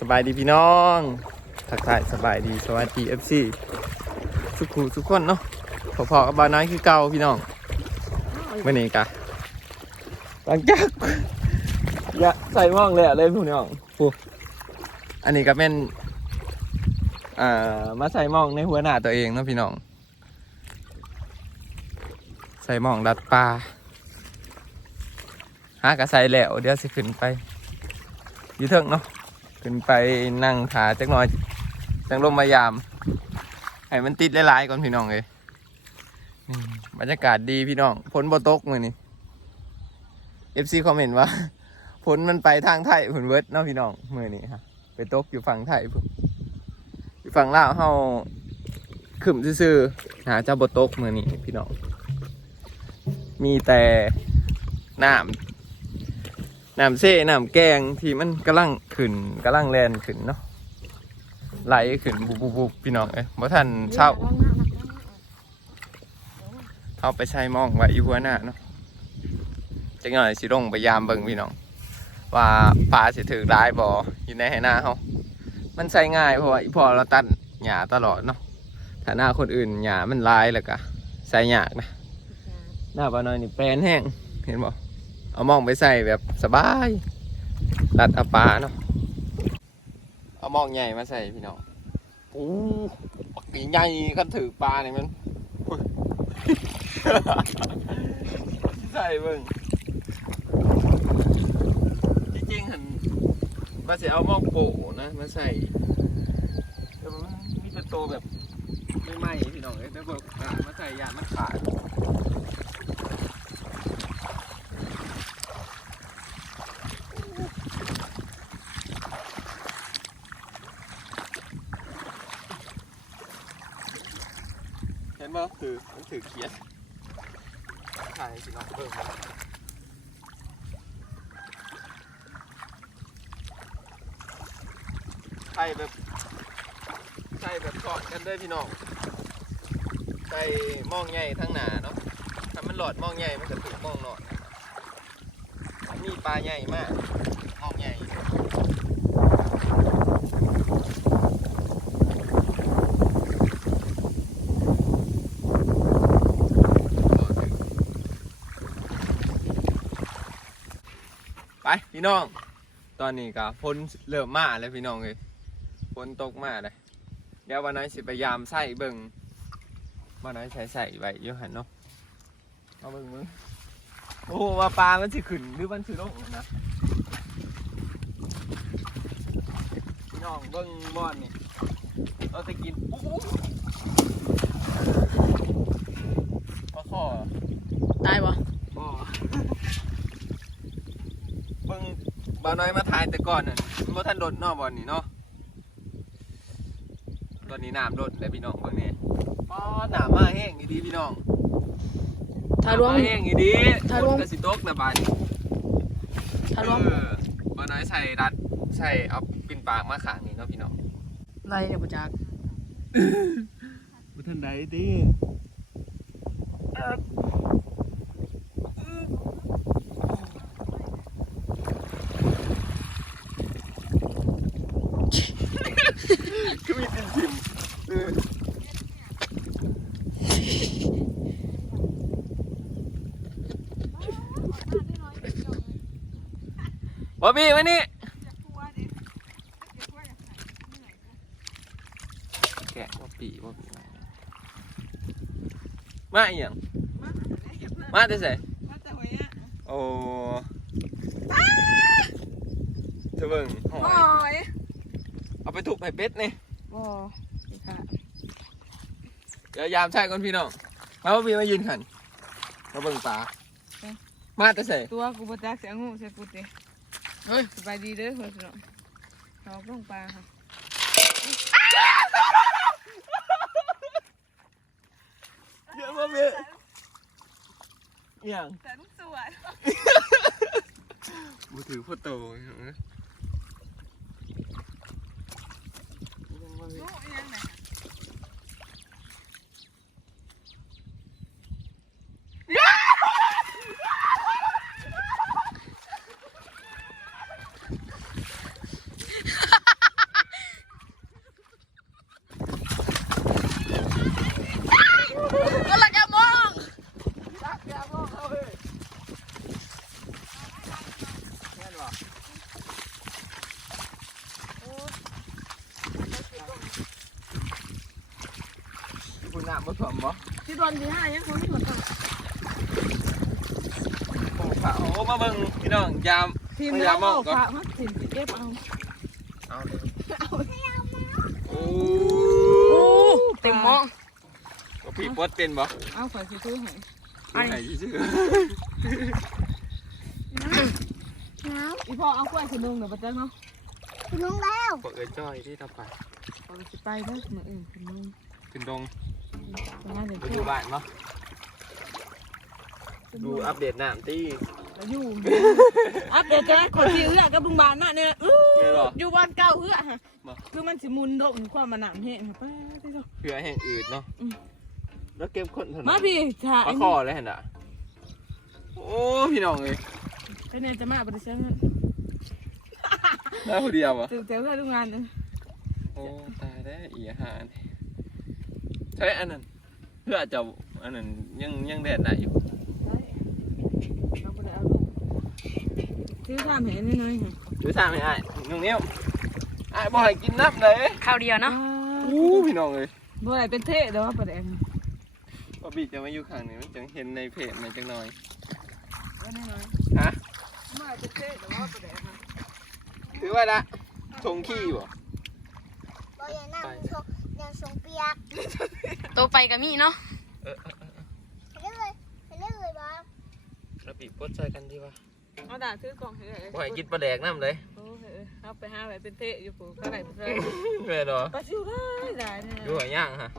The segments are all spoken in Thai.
สบายดีพี่น้องทักทายสบายดีสวัสดีเอฟซีทุกคู่ทุกคนเนาะพอๆกับบาวน้อยคือเก่าพี่น้องวันนี้กะหลังจากอย่าใส่หม่องเลยอะเลยพี่น้องฟูอันนี้ก็เป็นอ่ามาใส่หม่องในหัวหน้าตัวเองเนาะพี่น้อง ใส่หม่องดัดปลาหากระใส่แล้วเดี๋ยวสิขึ้นไปอยู่เทิงเนาะ ขึ้นไปนั่งขาจักหน่อยจังลมมายาม ให้มันติดหลายๆก่อนพี่น้องเลยบรรยากาศดีพี่น้องฝนบ่ตกมือนี่ FC คอมเมนต์ว่าฝนมันไปทางไทยผนเวิร์ดเนาะพี่น้องมือนี้ครับไปตกอยู่ฝั่งไทยพุ่นอยู่ฝั่งลาวเฮาขึ้นซื่อๆหาเจ้าบ่ตกมือนี้พี่น้อง มีแต่น้ำ น้ำเซ่น้ำแกงที่มันกำลังขึ้นกำลังแลนขึ้นเนาะไหลขึ้นบุบบุบบุบพี่น้องเอ้ยบ่ทันเช้าเอาไปใช้มองไว้อยู่หัวหน้าเนาะจังหน่อยสิลงไปยามเบิ่งพี่น้อง ว่าปลาสิถือร้ายบ่อยู่ในไหหน้าเฮามันใช้ง่ายเพราะว่าพอเราตัดหญ้าตลอดเนาะถ้าหน้าคนอื่นหญ้ามันร้ายแล้วก็ใส่ยากนะหน้าปลาน้อยนี่แปลนแห้งเห็นบ่ เอามองไปใส่แบบสบายรัดอาปลาเนาะเอามองใหญ่มาใส่พี่น้องโอ้ปักปีใหญ่คันถือปลาเนี่ยมันใส่เบิ่งจริงๆหันว่าจะเอามองโปะนะมาใส่แต่มันมีแต่โตแบบไม่ไหมพี่น้องเอ้ยแต่บอกอ่ามาใส่ยามันขาด เห็นบ่ถื อเขียนถ่ายสิน้องเพิ่มมาใส่แบบใส่แบบกอดกันด้วยพี่น้องใส่มองใหญ่ทั้งหนาเนาะถ้ามันหลอดมองใหญ่มันจะถูกมองหลอดมีปลาใหญ่มากมองใหญ่ พี่น้อง ตอนนี้ก็ฝนเริ่มมาแล้วพี่น้องเลยฝนตกมาเลยเดี๋ยววันนั้นสิพยายามใส่เบิ่งวันนั้นใส่ใส่ไว้อยู่หันเนาะเอาเบิ่งมึงโอ้ว่าปลา มันสิขึ้นหรือมันสิลงนะพี่น้องเบิ่งบอนนี่เราจะกินโอ้โหปลาข้อ ตายบ่ บ่เบิ่งบ่าวน้อยมาถ่ายแต่ ก่อนน่ะมันบ่ทันโดดเนาะบ่อนนี่เนาะตอนนี้น้ำลดแล้วพี่น้องเบิ่งนี่ป้อน้ำมาแห้งอีดีพี่น้องถ้ารวมน้ำมาแห้งอีดีถ้ารวม ฝนก็สิตกแล้วบาดนี้ถ้ารวมเออบ่าวน้อยใส่รัดใส่เอาปิ่นปากมาข้างนี้เนาะพี่น้อง ไรเนี่ยบ่จักบ่ทันใดติคือมีติ่มทิมเออ บ่บี้มานี่แกะบ่ปีบ่ปีมามาอีหยังมาแต่ไสโอ้เธอเบิ่งหอย เอาไปทุบให้เป็ดนี่บ่นี่ค่ะเดี๋ยวยามใช่ก่อนพี่น้องมาบ่บี้มายืนขันมาเบิ่งปลามาแต่ไสตัวกูบ่จักเสียงูใส่กูติ เฮ้ยสบายดีเด้อเพื่อนพี่น้องชอบลงปลาค่ะเยอะบ่บี้อีหยังฉันสวยมือถือพ่อโตอีหยังนะงูอีหยังไหน น้ำบ่ถ่วมบ่ ที่โดนที่ห้ายังคงไม่หมดอะ โอ้พระโอ้ มาเบิ่งพี่น้องยามทีมพยาเรายามมองเอาก่อนพระมาทีมเก็บเอาเอาเลยโอ้โอ้เต็มหม้อก็พี่ปดเป็นบ่เอาข่อยสิซื้อให้ไอ้ไหนชื่ออีพ่อเอากล้วยคนนึงเดี๋ยวไปจังเนาะคุณลุงแล้วปดเอ้ยจ้อยที่ทำไปข่อยสิไปเด้อมื้ออื่นคนนึงขึ้นดงประมาณเดี๋ยวไปเที่ดูยวบ้านบ่ดูอัปเดตน้ำที่ก็ อยู่อัปเดตจ้ะคนที่เอื้อกับลุงบานน่ะเนี่ยอื้อไม่หรออยู่บ้านเก่าเอื้อฮะบ่คือมันสิมุนดกความมันหนำเห็นป้าที่เจ้าเพื่อแห่งอื่นเนาะอืมแล้วเก็บคนเถอะมาพี่ถ่ายปลาคอเลยเห็นอะโอ้พี่น้องเลยไปเนี่ยจะมาบริษัทเงินได้คนเดียวอะตื่นเต้นเพื่อนทำงานเนี่ยโอ้ตายได้อีอาหารใช่อันนั้นเพื่อจะอันนั้นยังยังแดดได้อยู่ เราบ่ได้เอาลูกซื้อข้ามเห็นน้อยๆค่ะดูสร้างไม่ได้นุ่งนิ้วไอ้บ่อยกินน้ำเลยข้าวเดียวเนาะอู้พี่น้องเลยบ่ได้เป็นเทศเดี๋ยวว่าประเด็นบอบบี้จะมาอยู่ข้างนี้มันจังเห็นในเพจมันจังหน่อยก็น้อยฮะๆบ่ได้เป็นเทศเดี๋ยวว่าประเด็นค่ะถือว่าละชงขี้บ่บอยานั่งชงยังชงเปียกโตไปกับมี่เนาะเออ ไปเรื่อยไปเรื่อยบอส เราปีปดใส่กันดีวะเอาด่าซื้อกล่องให้เลยบ่ให้กินปลาแดกน้ำเลยโอ้ยเอาไปหาไว้เป็นเทศอยู่ปู่ข้างในเป็นเทศแม่ดอปลาชิวได้ได้เนี่ยดูหัวย่างฮะ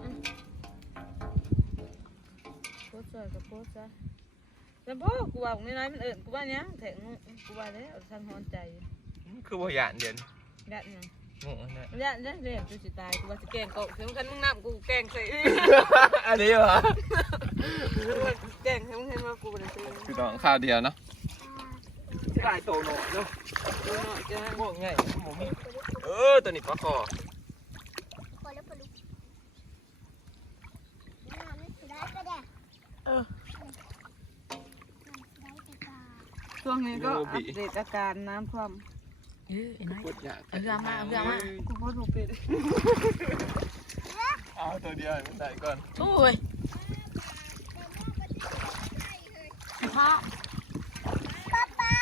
โพสต์กับโพสต์ซะแต่พ่อกูว่าไม่น้อยมันเอิญกูว่าเนี้ยแถงกูว่าแล้วฉันหอนใจคือบ่หยานเดียนยัดยังงงนะยัดยัดเรียนกูสิตายกูว่าสิแกงเขาถึงคันมึงน้ำกูแกงใส่อันนี้เหรอแกงให้มึงเห็นว่ากูเป็นซื้อคือน้องข้าวเดียวเนาะที่ได้โตโน่เนาะดูหน่อยจะพวกง่ายหมูมีเออตัวนี้ปลาคอพอแล้วพอลุกน้ำไม่ได้ก็ได้เออได้แต่กาช่วงนี้ก็อัปเดตอาการน้ำท่วมเออไอ้น้อยปวดอยากเอาเรือมาเอาเรือมากูโพสต์ถูกปิดเอาตัวเดียวให้มันได้ก่อนโอ้ย พระป้าเป้า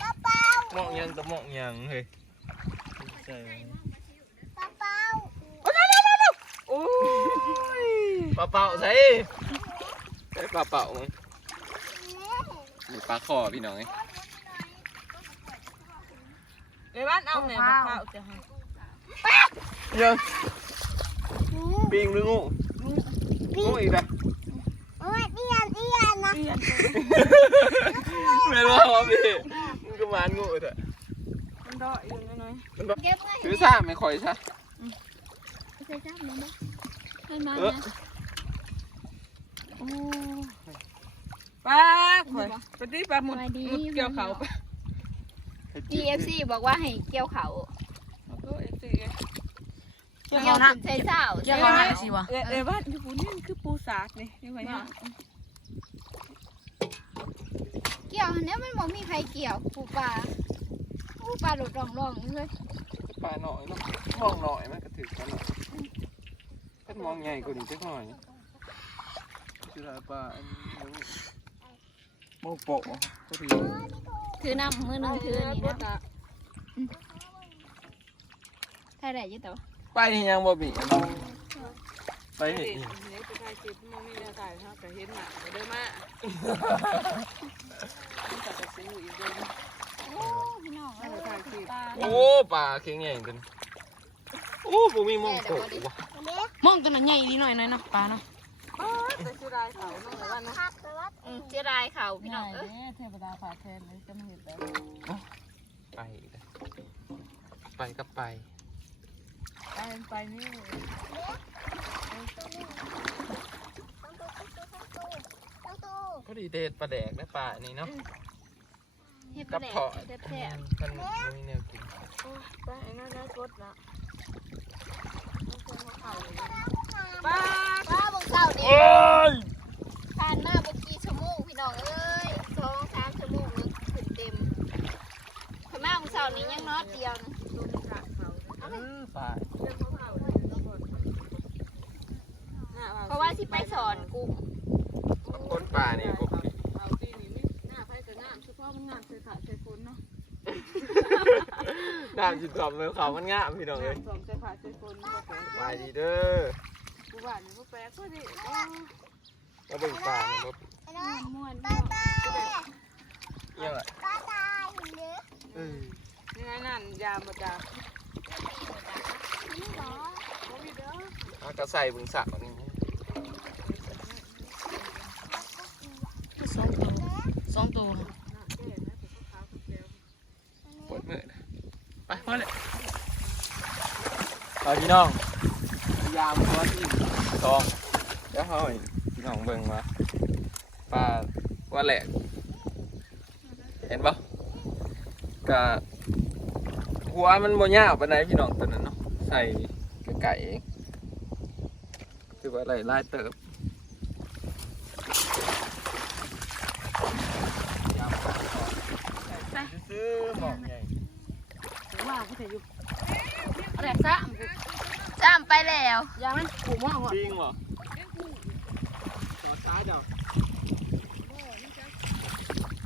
ป้าเป้ามองยังตะมองยังเฮ้ยใช่ป้าเป้าโอ้ยปลาเป่าใส่ใส่ปลาเป่ามั้งแม่นี่ปลาคอพี่น้องไงไอ้บ้านเอาแม่มาข้าวจะให้ยังปิงหรืองูงูอีกแล้ว โอ้ยเอียนเอียนนะ เป ลี่ยนไม่รู้ว่าพี่มันก็มานงูเถอะมันดอยอยู่น้อยมันบ่เก็บไว้ถือซ่าไม่ค่อยใช่เคยทำมั้ยให้มาเออนะโอ้ป้าข่อยปฏิปาหมดมุดเกี่ยวเขาปะ DFC บอกว่าให้เกี่ยวเขาโอ้เอเกี่ยวเขาน้ำใช้เช้าเกี่ยวเขาน้ำสิวะเออเออบ้าอยู่ปูนี่คือปูสากนี่นี่ไว้เนี่ยเกี่ ยวอันเนี้ยมันบอกมีใครเกี่ยวปูปลาปูปลาหลุดร่องร่องๆเลยปลาหน่อยเนาะมองหน่อยมันก็ถือกันหน่อยถ้ามองใหญ่กว่านี้จักหน่อยคือปลาอันนี้โมโปะก็ถือถือน้ำมือหนึงถืออันนี้รถนะอะใช่ได้อยี่ตัวไปนี่ยังบ่มีอันนี้ ไปไปนี่เห็นเห็นไปถ่ายคลิปมองมีแนวถ่ายครับแต่เห็นหนักเดินมาต้องจัดแต่ซื้ออีกเดินโอ้พี่น้องให้เราถ่ายคลิปโอ้ปลาเค็งใหญ่กันโอ้บ่มีมองโปะว่ะมองตัวนั้นใหญ่นิดหน่อยหน่อยเนาะปลาเนาะป้าแต่ชื่อรายเขาน้องแต่ว่านะพักไปวัดเสียดายเขาพี่น้องเอ้ยเทวดาผ่าแทนเลยจะมาเห็นแล้วไปอีกแล้วไปก็ไปไปไปนี่ พอดีเดทปลาแดกนะปลาอันนี้เนาะเฮ็ดกับแดเพาะแท้มันบ่มีแนวกินไปไอ้นั่นได้กดละๆป้าป้าบงเสาเด็โอ้ยผ่านมาเมื่อกี้ชั่วโมงพี่น้องเอ้ยสองสามชั่วโมงนึงขึ้นเต็มขม่าบงเสานี้ยังน็อตเดียวนะดูในขา เพราะว่าที่ไปสอนกุ้งคนป่านี่ผมเอาปีนี้นี่หน้าไผก็งามเฉพามันงามใส่ขาใส่ฝนเนาะงามจุดสอบเลยเขามันงามพี่น้องเลยไปดีเด้อกูว่านี่บ่แป๊กก็ดิเออมาเบิ่งป่านี่บม่วนๆเนาะเอี่ยอะนี่ไงนั่นยามบ่จ้าบ่เด้าใส่เบิ่งสระนี่ สองตัวปวดมือนะไปพอเลยไปพี่น้องพยายามตัวที่สองเดี๋ยวเขาให้พี่น้องเบิ่งมาปลาว่าแหลกเห็นปะกะหัวมันบ่ยาวปานใดพี่น้องตัวนั้นเนาะใส่ไก่เองคือว่าอะไรลายเติบซื้อหมองใหญ่ ว่ากูจะอยู่อะไรซะ จ้ามไป แล้วยามันกูมองอะจริงเหรอจอดซ้ายเดี๋ยว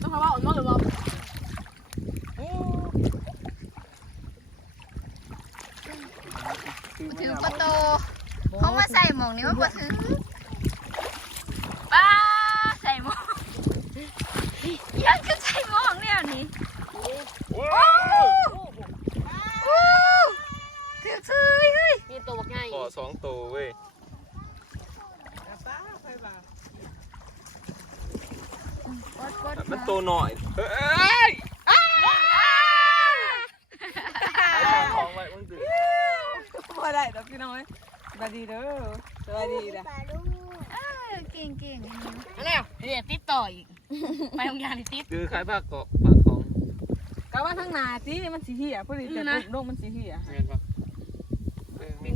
ต้องเขาว่าอ่อนมากหรือเปล่าซื้อไม่ถือเอาประตูเขามาใส่หมองนี้ว่าบ่ถือป้าใส่หมองยังก็ใส่หมองเนี่ยนี่ ว้าว อู้ถือซื้อเฮ้ย มีตัวบักใหญ่ ขอสองตัวเว้ย ป้าไปบ้า กดกด มันตัวหน่อยเอ้ยเอาของไว้มึงถือ พอ ได้ดอกพี่น้อยสวัสดีเด้อสวัสดีนะเออเก่งเก่งอันนี้เดี๋ยวติดต่ออีก ไปโรงยานติดคือขายผักเกาะผักของกะว่าทั้งนาสิมันสีเหี้ยพอดีจะลงมันสีเหี้ยเห็นปะเออมี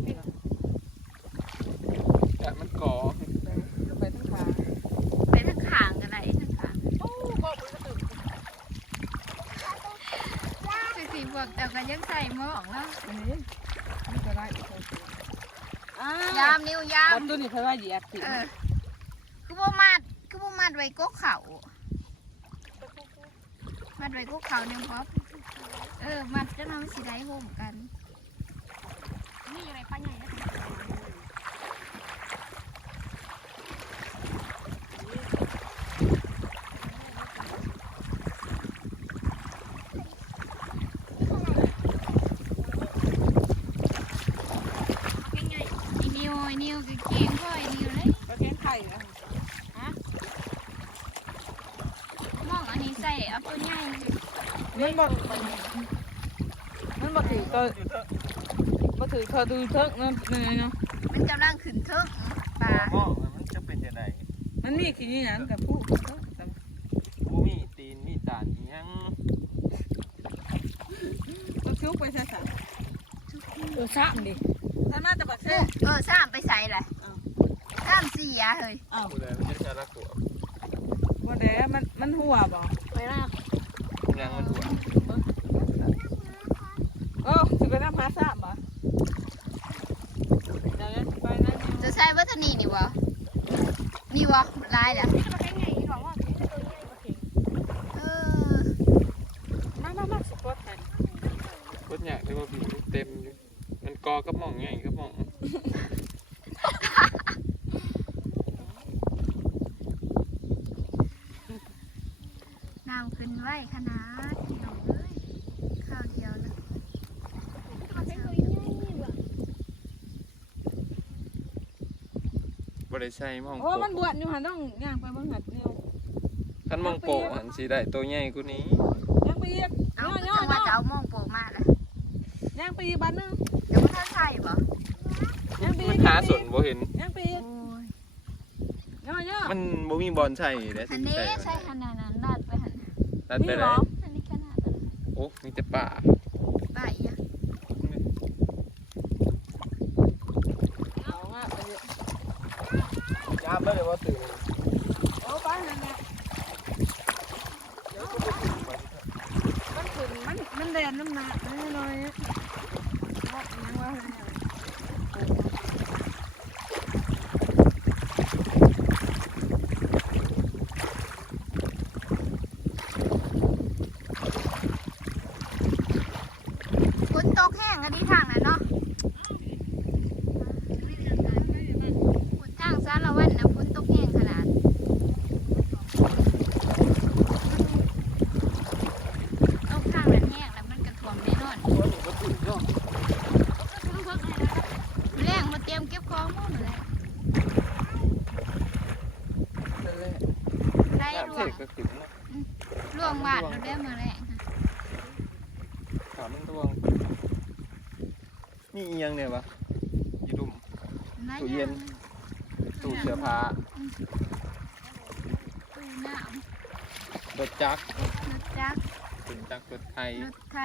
แต่มันก่อไปทั้งขาไปทางขางกันไหนทางขางโอ้บอกมันก็ตื่นคือสีพวกแต่ก็ยังใส่หมองเนาะ อันนี้นี่ก็ได้อ่า ยามนิ้วยามตัวนี้เพิ่นว่าเหยียดสิเออคือบ่มัดคือบ่มัดไว้กกเขามัดไว้กกเขาเนี่ยครับเออมัดจะน้องสิได้ห่มกัน นี่อะไรป้าใหญ่นะ ไอ้นิวไอ้นิวก็เก่งพ่อไอ้นิวเลย ก็แค่ไข่นะ หมองอันนี้ใส่เอาตัวใหญ่ มันบอกมัน บอกถือตัวบอกถือเขาดูเทิงนั่นนี่เนาะมันกำลังขึ้นเทิงปลาหม้อมันจะเป็นยังไงมันมีขี้นี่นะกับผู้บูมีตีนมีตานอีหยังก็ชุกไปซะซะเออสามดิท่านมาแต่บักเอเซ่อเออสามไปใส่แหละสามสี่อะเฮ้ยอ้าวกูเลยมันจะใช้ละขวบบ่ได้มันมันหัวบ่ไปหน้ายังมันหัว โอ้สิไปนำหาซะบ่เดี๋ยวนั้นไปนั่น จะใส่วัตถุนีนี่วะนี่วะลายเหรอเออมามามาสปอร์ตแทนรถใหญ่เลยว่าบีเต็มอยู่มันกอกับหม่องใหญ่กับหม่องน้ำขึ้นไว้ขนาดพี่น้องเอ้ยข้าวเดียวนะ บริใส่หม่องโอ้โปะมันบวชอยู่หันต้องย่างไปเบิ่งหัดนิ้วคันหม่องโปะหันสีได้ตัวใหญ่กูนี้ย่างไปอีกเอาย่อคือย่อจังว่าจะย่อเอาโมงโปะมาแล้วย่างไปอีกบ้านนึงเดี๋ยวมันท่าใช่ปะย่างไปอีมันกหาสนบ่เห็น ย่างไปอีกโอ้ยย่อย่อมันบ่มีบอลใส่เด้อันนี้ใช่ขนาดนั้นลาดไปหันตัดไปเลยอันนี้ขนาดนั้นโอ้มีแต่ป่า ไปอะ เอามาไปเยอะ ยามเลยว่าตื่น โอ้ไปนั่นแหละมันขึ้นมันมันแดนน้ำหนักน้อยน้อยว่ายังว่าเนี่ย เราได้มาแรงค่ะถามมันตวงนี่อีหยังเนี่ยวะยีดุมหลายตู้อเย็ย่านงตู้เสื้อผ้าตู้น้รถจักรำรถจักรถึงจักรรถไทยรถไถ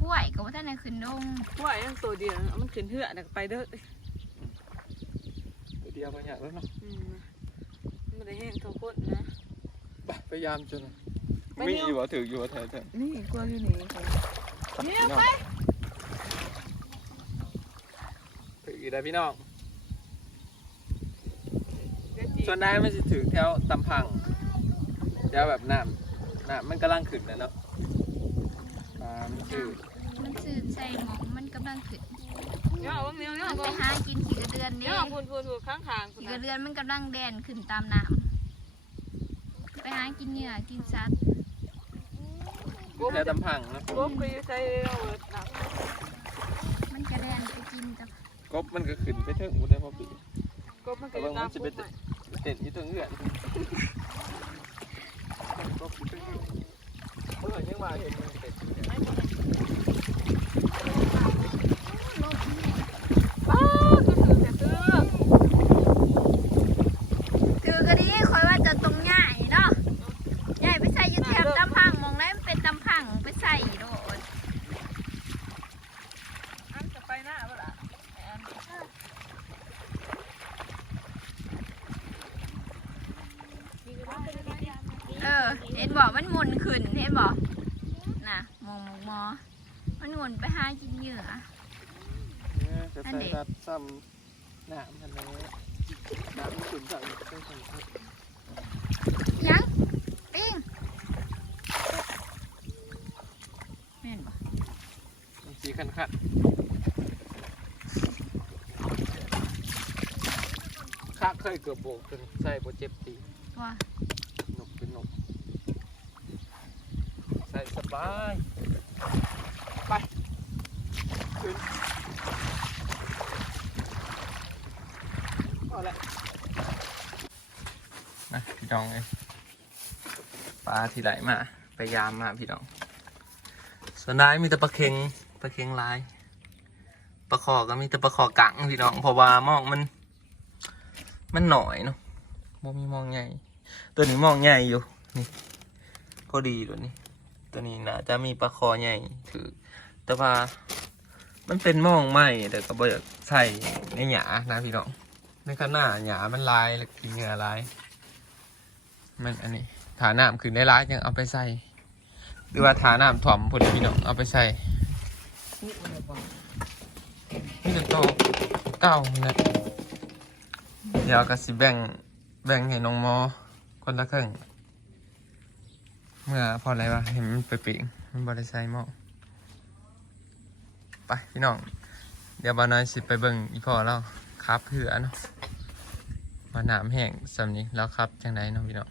กล้วยกับว่าท่านไหนขึ้นดงว่ายังตัวเดียวเอามันขึ้นเหือเดี๋ยวก็ไปเด้อตัวเดียวไปอย่างแล้วเนาะอืมไม่ได้แห้งเขาคนนะไปพยายามจน ไปมีเร็วอยู่วะถืออยู่วะเธอเธอนี่กลัวอยู่นี่ค่ะเนี่ยไปถืออยู่ได้พี่น้องส่วนได้มันจะถือแถวตำพังแถวแบบน้ำน้ำมันกำลังขึ้นนะเนาะปลามันจืดมันซื้อใส่หมองมันกำลังขึ้นเนี่ยเอาเนี้ยเนี่ยมันไปเอาหากินขี่กระเดือนเนี่เด้ยพูนพูนพูนข้างทางพูนขี่กนะระเดือนมันกำลังแดนขึ้นตามน้ำไปหากินเหยื่อกินสัตว์ แถวตำพังเนาะกบก็อยู่ใส่เอาเวิร์ดนะมันกระแดนไปกินแต่กบมันก็ขึ้นไปเถิงอุได้พอปีกบมันก็อยู่ตามกบใหม่เต้นอยู่เถิงเอื้อนกบอยู่เถิงเอื้อนเออยังมาเห็นมันเต้นอยู่เนี่ย อ้าวก็ถือแต่เสื้อ คือกะดีคอยว่าจะตรงใหญ่เนาะใหญ่ไปใส่อยูแถบตำพังมองได้มันเป็นตำพังไปใส่โดด อันจะไปหน้าเปล่าอัน เออ เห็นบอกมันหมุนขึ้นเห็นบอกน่ะมองมองมอมันหมุนไปหากินเหยื่อ เนี่ยจะใส่ตัดซ้ำน้ำทันเลยน้ำมันขึ้นสั่งใส่สั่งยังปิ้งแม่นบ่สีขันขันข้าเคยเกือบโบกจนใส่โบเจ็บตีว่าหนกเป็นหนกใส่สบาย ไปขึ้น เอาละนะพี่น้องเอ้ยปลาที่ไหลมาไปยามมาพี่น้อง ส่วนได้มีแต่ปลาเค็งปลาเค็งลายปลาคอก็มีแต่ปลาคอกังพี่น้องเพราะว่ามองมัน มันหน่อยเนาะบ่มีมองใหญ่ ตัวนี้มองใหญ่อยู่นี่พอดีตัวนี้ ตัวนี้นะจะมีปลาคอใหญ่ถือ แต่ว่ามันเป็นมองไหมแต่ก็บ่อยากใส่ในหยานะพี่น้อง ในข้างหน้าหยามันลายกินเหงื่อลาย มันอันนี้ฐานน้ำขึ้นได้ร้ายยังเอาไปใส่ หรือว่าฐานน้ำถ่วมพอดีพี่น้องเอาไปใส่นี่จะโตเก้านี่ยเดี๋ยวก็สิแบ่งแบ่งให้น้องมอ คนละครึ่งเมื่อพออะไรวะเห็นมันไปปิงมันบริไซหมอไปพี่น้อง เดี๋ยวบาน้อยสิไปเบิ่งอีพอแล้ว ครับเหือเนาะมาหนามแห้งสำนี้แล้วครับจังไดเนาะพี่น้อง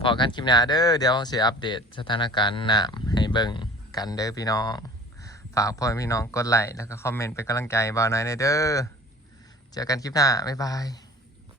พอกันคลิปหน้าเด้อเดี๋ยวเสียอัปเดตสถานการณ์น้ำให้เบิ่งกันเด้อพี่น้อง ฝากพ่อพี่น้องกดไลค์แล้วก็คอมเมนต์เป็นกำลังใจบาวน้อยหน่อยเด้อเจอกันคลิปหน้าบ๊ายบาย